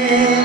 Yeah.